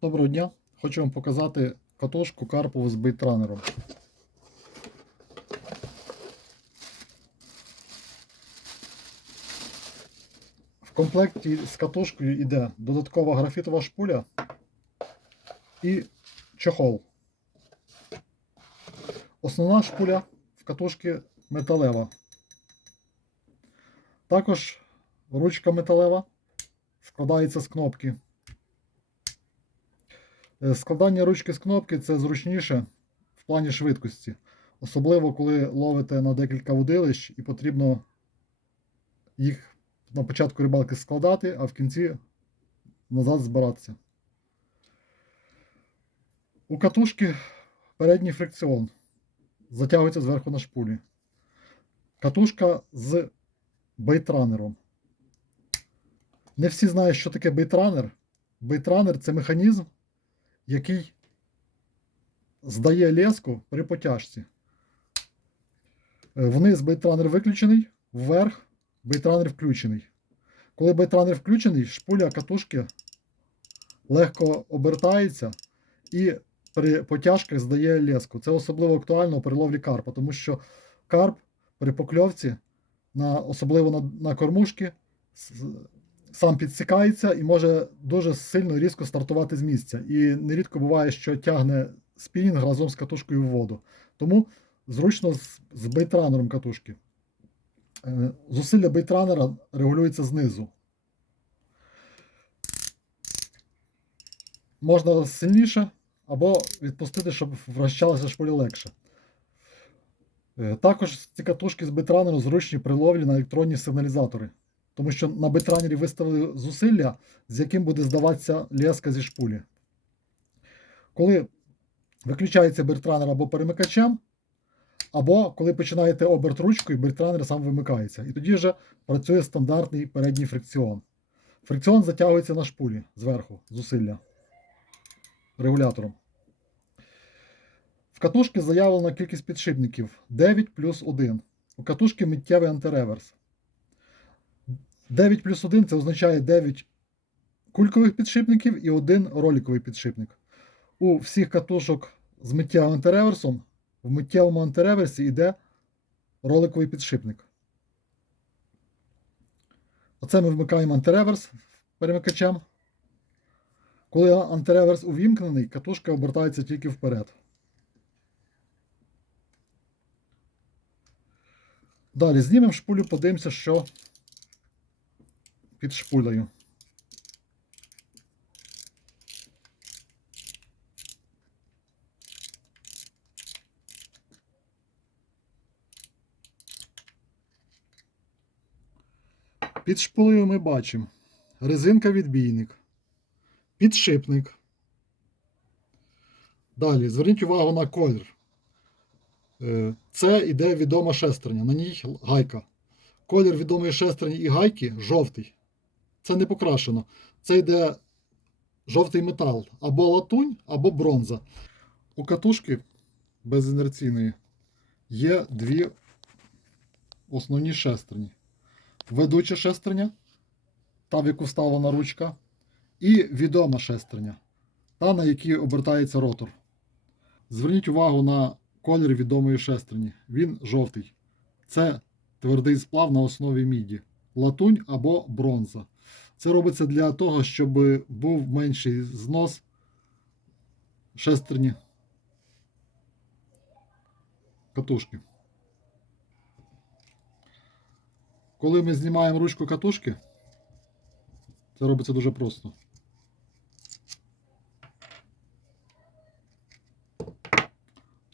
Доброго дня! Хочу вам показати катушку карпову з бейтранером. В комплекті з катушкою йде додаткова графітова шпуля і чохол. Основна шпуля в катушці металева. Також ручка металева складається з кнопки. Е, Складання ручки з кнопки це зручніше в плані швидкості. Особливо, коли ловите на декілька водилищ і потрібно їх на початку рибалки складати, а в кінці назад збиратися. У катушки передній фрикціон затягується зверху на шпулі. Катушка з бейтранером. Не всі знають, що таке бейтранер. Бейтранер це механізм, який здає леску при потяжці. Е, Вниз бейтранер виключений, вверх бейтранер включений. Коли бейтранер включений, шпуля катушки легко обертається і при потяжках здає леску. Це особливо актуально при ловлі карпа, тому що карп при покльовці, на, особливо на, на кормушки, сам підсікається і може дуже сильно різко стартувати з місця. І нерідко буває, що тягне спінінг разом з катушкою в воду. Тому зручно з, бейтранером катушки. Е, Зусилля бейтранера регулюється знизу. Можна сильніше або відпустити, щоб вращалася шпуля легше. Е, Також ці катушки з бейтранером зручні при ловлі на електронні сигналізатори. Тому що на бейтранері виставили зусилля, з яким буде здаватися леска зі шпулі. Коли виключається бейтранер або перемикачем, або коли починаєте оберт ручкою, бейтранер сам вимикається. І тоді вже працює стандартний передній фрикціон. Фрикціон затягується на шпулі зверху, зусилля регулятором. В катушці заявлена кількість підшипників 9 плюс 1. У катушки миттєвий антиреверс. 9 плюс 1 це означає 9 кулькових підшипників і 1 роликовий підшипник. У всіх катушок з миттєвим антиреверсом в миттєвому антиреверсі йде роликовий підшипник. Оце ми вмикаємо антиреверс перемикачем. Коли антиреверс увімкнений, катушка обертається тільки вперед. Далі знімемо шпулю, подивимося, що під шпулею. Під шпулею ми бачимо резинка відбійник, підшипник. Далі зверніть увагу на колір. Е, Це іде відома шестерня, на ній гайка. Колір відомої шестерні і гайки жовтий. Це не покрашено. Це йде жовтий метал або латунь, або бронза. У катушки безінерційної є дві основні шестерні. Ведуча шестерня, та в яку вставлена ручка, і відома шестерня, та на якій обертається ротор. Зверніть увагу на колір відомої шестерні. Він жовтий. Це твердий сплав на основі міді, латунь або бронза. Це робиться для того, щоб був менший знос шестерні катушки. Коли ми знімаємо ручку катушки, це робиться дуже просто.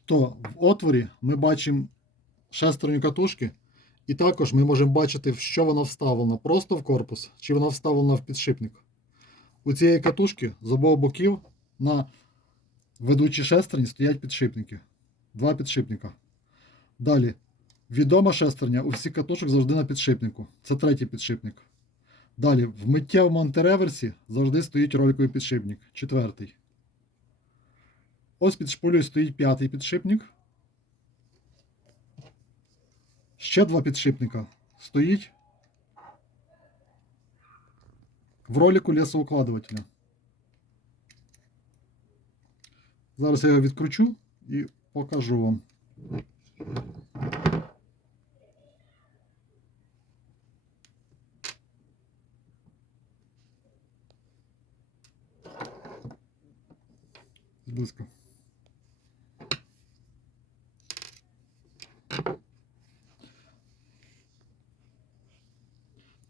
То в отворі ми бачимо шестерню катушки, і також ми можемо бачити, в що вона вставлена просто в корпус, чи вона вставлена в підшипник. У цієї катушки з обох боків на ведучій шестерні стоять підшипники. Два підшипника. Далі. Відома шестерня у всіх катушок завжди на підшипнику. Це третій підшипник. Далі, в миттєвому антиреверсі завжди стоїть роликовий підшипник. Четвертий. Ось під шпулею стоїть п'ятий підшипник. Ще два підшипника стоїть в ролику лесоукладывателя. Зараз я його відкручу і покажу вам. Близько.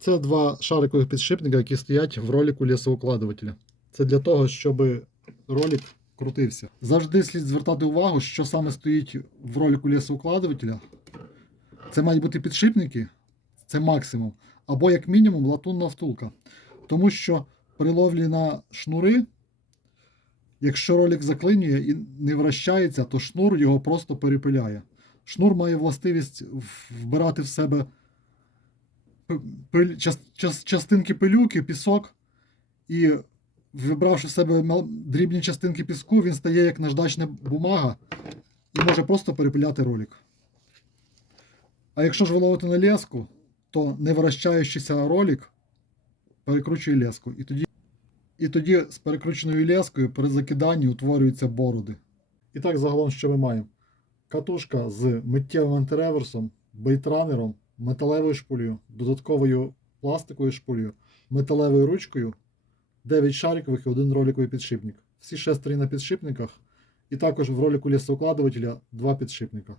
Це два шарикових підшипника, які стоять в ролику лісоукладувателя. Це для того, щоб ролик крутився. Завжди слід звертати увагу, що саме стоїть в ролику лісоукладувателя. Це мають бути підшипники, це максимум, або як мінімум латунна втулка. Тому що при ловлі на шнури, якщо ролик заклинює і не вращається, то шнур його просто перепиляє. Шнур має властивість вбирати в себе пиль- час- час- частинки пилюки, пісок, і вибравши в себе дрібні частинки піску, він стає як наждачна бумага і може просто перепиляти ролик. А якщо ж ви ловите на леску, то не вращаючийся ролик перекручує леску. І тоді, і тоді з перекрученою лескою при закиданні утворюються бороди. І так загалом, що ми маємо? Катушка з миттєвим антиреверсом, бейтранером, металевою шпулею, додатковою пластиковою шпулею, металевою ручкою, 9 шарикових і один роликовий підшипник. Всі шестерні на підшипниках, і також в ролику лісоукладувателя два підшипника.